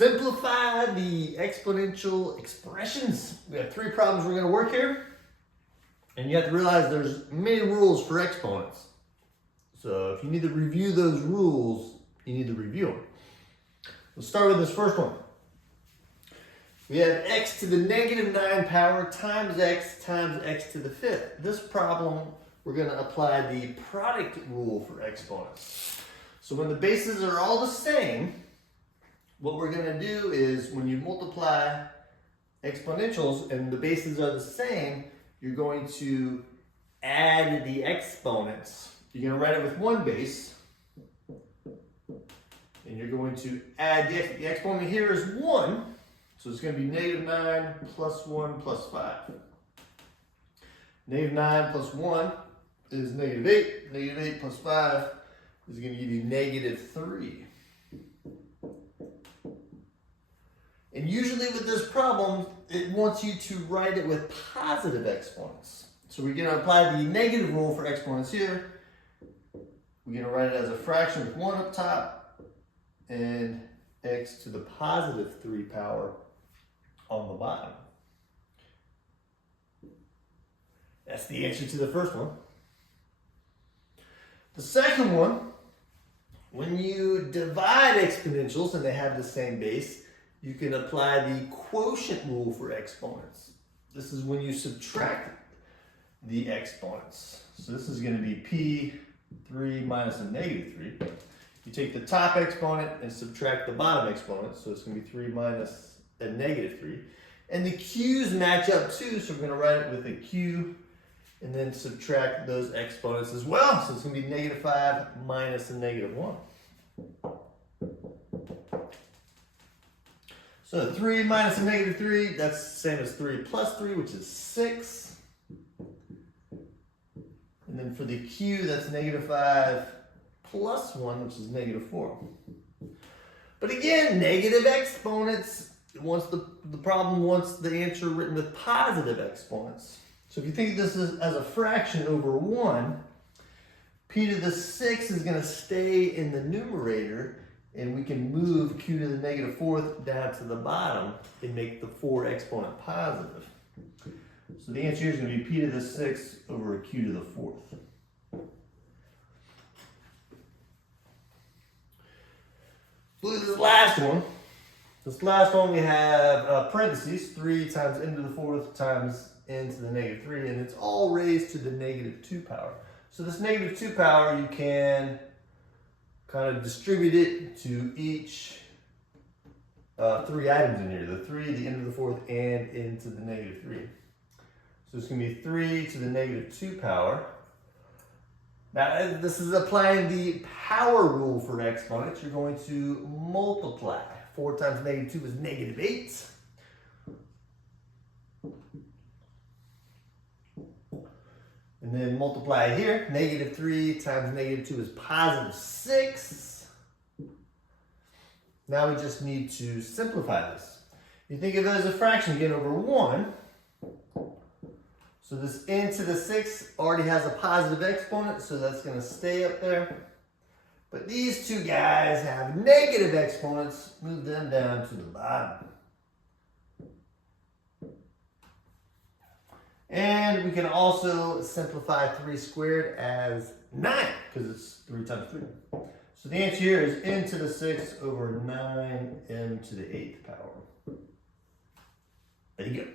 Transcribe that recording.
Simplify the exponential expressions. We have three problems we're going to work here. And you have to realize there's many rules for exponents. So if you need to review those rules, you need to review them. We'll start with this first one. We have x to the negative 9 power times x to the fifth. This problem, we're going to apply the product rule for exponents. So when the bases are all the same, what we're going to do is when you multiply exponentials and the bases are the same, you're going to add the exponents. You're going to write it with one base, and you're going to add the exponent here is 1, so it's going to be negative 9 plus 1 plus 5. Negative 9 plus 1 is negative 8. Negative 8 plus 5 is going to give you negative 3. And usually with this problem, it wants you to write it with positive exponents. So we're going to apply the negative rule for exponents here. We're going to write it as a fraction with 1 up top and x to the positive 3 power on the bottom. That's the answer to the first one. The second one, when you divide exponentials and they have the same base, you can apply the quotient rule for exponents. This is when you subtract the exponents. So this is going to be p3 minus a negative 3. You take the top exponent and subtract the bottom exponent, so it's going to be 3 minus a negative 3. And the q's match up too, so we're going to write it with a q and then subtract those exponents as well. So it's going to be negative 5 minus a negative 1. So 3 minus a negative 3, that's the same as 3 plus 3, which is 6. And then for the q, that's negative 5 plus 1, which is negative 4. But again, negative exponents, the problem wants the answer written with positive exponents. So if you think of this as a fraction over 1, p to the 6 is going to stay in the numerator, and we can move q to the negative 4th down to the bottom and make the 4 exponent positive. So the answer here is going to be p to the 6 over q to the 4th. Look at this last one. This last one we have parentheses, 3 times n to the 4th times n to the negative 3, and it's all raised to the negative 2 power. So this negative 2 power, you can kind of distribute it to each 3 items in here. The 3, the n to the 4th, and n to the negative 3. So it's going to be 3 to the negative 2 power. Now, this is applying the power rule for exponents. You're going to multiply. 4 times negative 2 is negative 8. And then multiply here. Negative 3 times negative 2 is positive 6. Now we just need to simplify this. You think of it as a fraction again over 1. So this n to the 6 already has a positive exponent, so that's going to stay up there. But these two guys have negative exponents. Move them down to the bottom. And we can also simplify 3 squared as 9, because it's 3 times 3. So the answer here is n to the 6 over 9m to the 8th power. There you go.